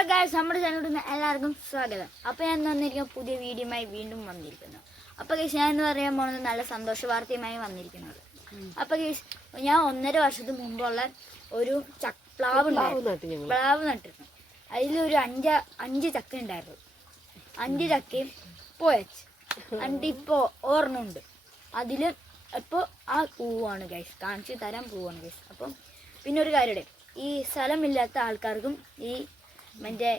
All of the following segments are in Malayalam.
ഹലോ ഗായ്സ് നമ്മുടെ ചാനലിൽ എല്ലാവർക്കും സ്വാഗതം. അപ്പോൾ ഞാൻ വന്നിരിക്കുന്ന പുതിയ വീഡിയോയുമായി വീണ്ടും വന്നിരിക്കുന്നു. അപ്പോൾ ഗൈസ് ഞാൻ എന്ന് പറയാൻ പോകുന്നത് നല്ല സന്തോഷ വാർത്തയുമായി വന്നിരിക്കുന്നത് അപ്പോൾ ഗൈസ് ഞാൻ ഒന്നര വർഷത്തിന് മുമ്പുള്ള ഒരു ചക്ക പ്ലാവ് പ്ലാവ് നട്ടിരുന്നു. അതിലൊരു അഞ്ച് അഞ്ച് ചക്ക ഉണ്ടായിരുന്നു. അഞ്ച് ചക്കയും പോയച്ച് എന്നിട്ട് ഇപ്പോൾ ഓർമ്മയുണ്ട് അതിൽ ഇപ്പോൾ ആ പൂവാണ് ഗൈസ് കാണിച്ചു തരാൻ പൂവാണ് ഗൈസ് അപ്പം പിന്നെ ഒരു കാര്യം ഈ സ്ഥലമില്ലാത്ത ആൾക്കാർക്കും ഈ മറ്റേ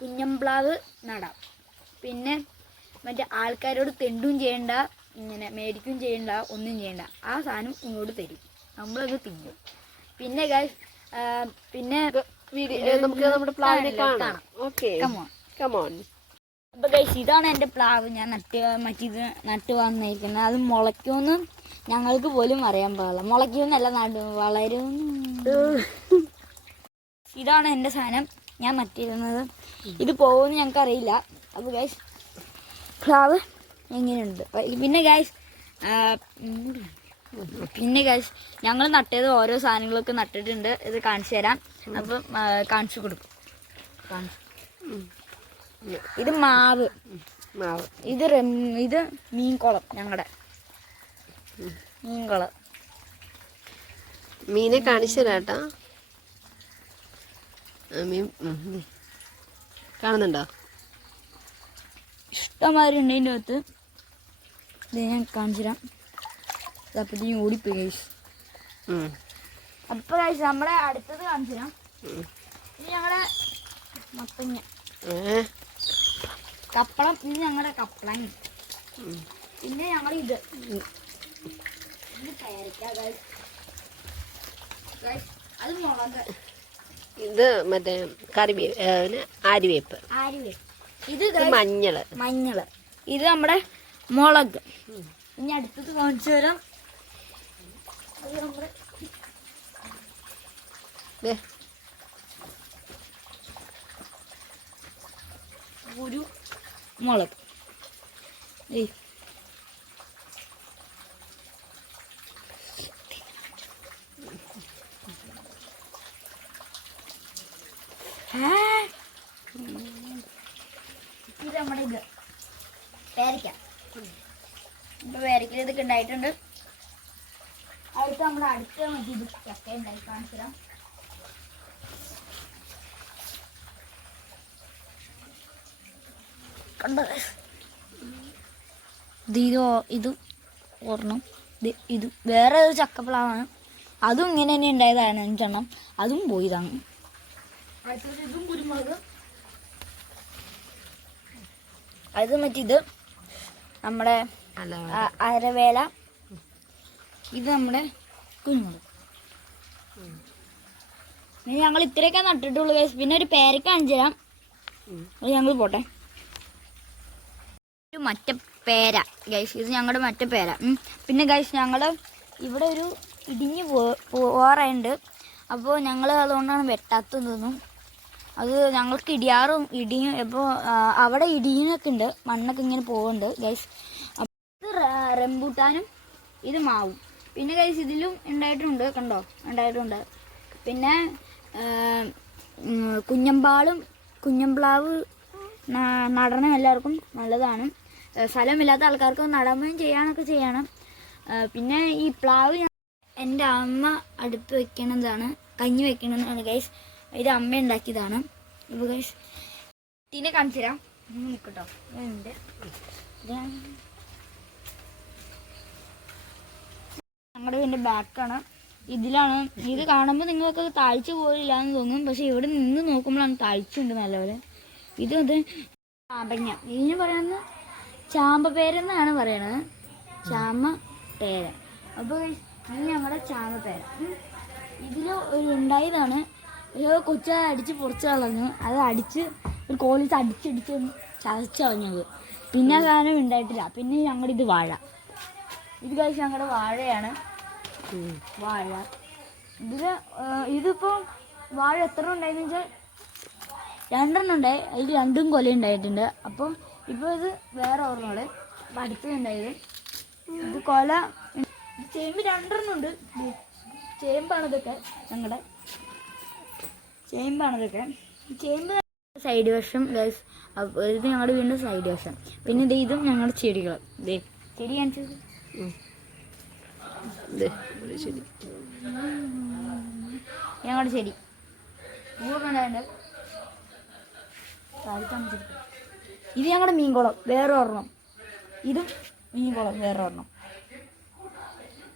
കുഞ്ഞമ്പ്ലാവ് നടാം. പിന്നെ മറ്റേ ആൾക്കാരോട് തെണ്ടും ചെയ്യണ്ട ഇങ്ങനെ മേടിക്കും ചെയ്യണ്ട ഒന്നും ചെയ്യണ്ട. ആ സാധനം ഇങ്ങോട്ട് തരും. നമ്മളത് തിന്നും. പിന്നെ ഗൈസ് പിന്നെ നമുക്ക് നമ്മുടെ പ്ലാവിനെ കാണാം. കാണാം. Okay. Come on. Come on അപ്പൊ ഗൈസ് ഇതാണ് എന്റെ പ്ലാവ്. ഞാൻ നട്ട് മറ്റിത് നട്ട് വന്നിരിക്കുന്നത്. അത് മുളയ്ക്കുമെന്ന് ഞങ്ങൾക്ക് പോലും അറിയാൻ പാടില്ല. മുളയ്ക്കുമെന്നല്ല നടു വളരും. ഇതാണ് എന്റെ സാധനം. ഞാൻ നട്ടിരുന്നത് ഇത് പോകുമെന്ന് ഞങ്ങൾക്ക് അറിയില്ല അപ്പോൾ ഗൈസ് പ്ലാവ് എങ്ങനെയുണ്ട് പിന്നെ ഗൈസ് പിന്നെ ഗൈസ് ഞങ്ങൾ നട്ടത് ഓരോ സാധനങ്ങളൊക്കെ നട്ടിട്ടുണ്ട്. ഇത് കാണിച്ചു തരാം. അപ്പം കാണിച്ചു കൊടുക്കും. ഇത് മാവ്. മാവ്. ഇത് ഇത് മീൻകുളം ഞങ്ങളുടെ മീൻകുളം. മീനെ കാണിച്ചു തരാട്ടോ മീൻ. കാണുന്നുണ്ടോ? ഇഷ്ടംമാതിരി ഉണ്ട് ഇതിന്റെ അകത്ത്. ഇത് ഞാൻ കാണിച്ചു തരാം. അപ്പോഴത്തേക്കും ഓടിപ്പോയി കഴിച്ചു അപ്പൊ അപ്പോൾ കഴിച്ചു നമ്മളെ അടുത്തത് കാണിച്ചു തരാം. ഞങ്ങളെ ഇത് ഞങ്ങളുടെ മത്തങ്ങ. കപ്പളം ഇത് ഞങ്ങളുടെ കപ്പളങ്ങ. പിന്നെ ഞങ്ങൾ ഇത്. ഇത് പേരയ്ക്ക അത് മുളക്. ഇത് മറ്റേ കറിവേ ആരിവേപ്പ് പിന്നെ ആര്യവേപ്പ്. ഇത് മഞ്ഞൾ മഞ്ഞൾ മഞ്ഞൾ. മഞ്ഞൾ. ഇത് നമ്മുടെ മുളക്. ഇനി അടുത്തത് കാണിച്ചു തരാം. ഒരു മുളക്. ഏയ്. ഇത് നമ്മുടെ ഇത്. പേരയ്ക്ക. ഇപ്പൊ പേരയ്ക്ക ഇതൊക്കെ ഉണ്ടായിട്ടുണ്ട് അടുത്ത നമ്മുടെ അടുത്ത മതി ഇത് ചക്ക ഉണ്ടായി കാണിച്ചു തരാം കണ്ടത് ഇത് ഇത് ഒരെണ്ണം. ഇത് വേറെ ഒരു ചക്കപ്പളാണ് അതും ഇങ്ങനെ തന്നെ ഉണ്ടായതാണ് അഞ്ചെണ്ണം. അതും പോയതാണ്. അടുത്തത് ഇതും കുരുമുളക്. അത് മറ്റിത് നമ്മുടെ അരവേല. ഇത് നമ്മുടെ കുരുമുളക്. ഇനി ഞങ്ങൾ ഇത്രയൊക്കെ നട്ടിട്ടുള്ളൂ guys. പിന്നെ ഒരു പേരക്ക കാണിച്ചു തരാം ഉം. അത് ഞങ്ങൾ പോട്ടെ. ഒരു മറ്റ പേര ഗൈസ് ഇത് ഞങ്ങളുടെ മറ്റ പേര. പിന്നെ ഗൈസ് ഞങ്ങൾ ഇവിടെ ഒരു ഇടിഞ്ഞ് പോ പോറുണ്ട് അപ്പോൾ ഞങ്ങൾ അതുകൊണ്ടാണ് വെട്ടാത്തത് തോന്നും അത് ഞങ്ങൾക്ക് ഇടിയാറും ഇടിയും ഇപ്പോൾ അവിടെ ഇടിയിനൊക്കെ ഉണ്ട് മണ്ണൊക്കെ ഇങ്ങനെ പോകുന്നുണ്ട് ഗൈസ് ഇത് റംബൂട്ടാനും ഇത് മാവും. പിന്നെ ഗൈസ് ഇതിലും ഉണ്ടായിട്ടുണ്ട് കണ്ടോ? ഉണ്ടായിട്ടുണ്ട്. പിന്നെ കുഞ്ഞമ്പാളും കുഞ്ഞമ്പ്ലാവ് നടനം എല്ലാവർക്കും നല്ലതാണ്. സ്ഥലമില്ലാത്ത ആൾക്കാർക്ക് നടമയും ചെയ്യാനൊക്കെ ചെയ്യണം. പിന്നെ ഈ പ്ലാവ് എന്റെ അമ്മ അടുത്ത് വെക്കണതാണ് കഞ്ഞി വെക്കണതാണ് ഗൈസ് ഇത് അമ്മ ഉണ്ടാക്കിയതാണ്. ഗൈസ് ഇതിനെ കാണിച്ചു തരാം നിൽക്കട്ടോ ഞങ്ങളുടെ വീടിന്റെ ബാക്കാണ്. ഇതിലാണ് ഇത് കാണുമ്പോൾ നിങ്ങൾക്ക് താഴ്ച പോലില്ല എന്ന് തോന്നും. പക്ഷെ ഇവിടെ നിന്ന് നോക്കുമ്പോഴാണ് താഴ്ചയുണ്ട് നല്ലപോലെ. ഇത് അത് ചാമ്പങ്ങ. ഇതിന് പറയുന്നത് ചാമ്പ പേരെന്നാണ് പറയണത്. ചാമ പേര. അപ്പോൾ ഇത് ഞങ്ങളുടെ ചാമ പേര. ഇതിൽ ഒരു ഉണ്ടായതാണ്. ഒരു കൊച്ച അടിച്ച് പൊറിച്ച് കളഞ്ഞു. അത് അടിച്ച് ഒരു കോളിച്ച് അടിച്ചടിച്ച് ചതച്ച് കളഞ്ഞത്. പിന്നെ സാധനം ഉണ്ടായിട്ടില്ല. പിന്നെ ഞങ്ങളുടെ ഇത് വാഴ. ഇത് കഴിച്ച് ഞങ്ങളുടെ വാഴയാണ്. വാഴ. ഇതിൽ ഇതിപ്പോൾ ഇതിപ്പോ വാഴ എത്ര ഉണ്ടായെന്ന് വെച്ചാൽ രണ്ടെണ്ണം ഉണ്ടായി. അതിൽ രണ്ടും കൊല ഉണ്ടായിട്ടുണ്ട്. അപ്പം ഇപ്പോൾ ഇത് വേറെ ഓർമ്മകൾ അടുത്ത് അടുത്തുണ്ടായത് ഇത് കൊല. ചേമ്പ് രണ്ടെണ്ണം ഉണ്ട്. ചേമ്പാണ് ഇതൊക്കെ ഞങ്ങളുടെ ചേമ്പാണ് ഇതൊക്കെ ചേമ്പ് സൈഡ് വശം ഗൈസ് ഇത് ഞങ്ങളുടെ വീണ്ടും സൈഡ് വശം. പിന്നെ ഇത് ഇതും ഞങ്ങളുടെ ചെടികൾ ചെടി കാണിച്ചത്? ഞങ്ങളുടെ ചെടി. ഇത് ഞങ്ങളുടെ മീൻകുളം. വേറെ ഒരെണ്ണം. ഇതും മീൻകുളം. വേറെ ഒരെണ്ണം.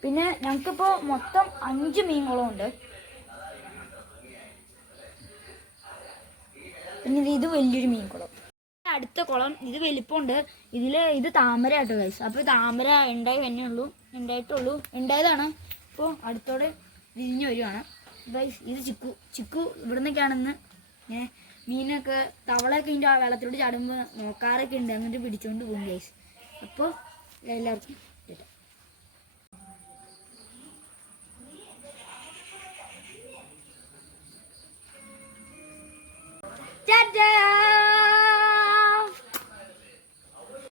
പിന്നെ ഞങ്ങൾക്കിപ്പോൾ മൊത്തം അഞ്ച് മീൻകുളം ഉണ്ട്. പിന്നെ ഇത് വലിയൊരു മീൻ കുളം അടുത്ത കുളം ഇത് വലിപ്പമുണ്ട്. ഇതിൽ ഇത് താമര ആട്ടോ ഗൈസ് അപ്പോൾ താമര ഉണ്ടായി തന്നെ ഉള്ളൂ ഉണ്ടായിട്ടുള്ളൂ. ഉണ്ടായതാണ്. അപ്പോൾ അടുത്തോടെ വിരിഞ്ഞു വരുവാണ്. ഗൈസ് ഇത് ചിക്കു ചിക്കു ഇവിടെ നിന്നൊക്കെയാണെന്ന് ഇങ്ങനെ മീനൊക്കെ തവളയൊക്കെ ഇതിന്റെ ആ വെള്ളത്തിലൂടെ ചാടുമ്പോൾ നോക്കാറൊക്കെ ഉണ്ട്. എന്നിട്ട് പിടിച്ചുകൊണ്ട് പോകും ഗൈസ് അപ്പോൾ എല്ലാവർക്കും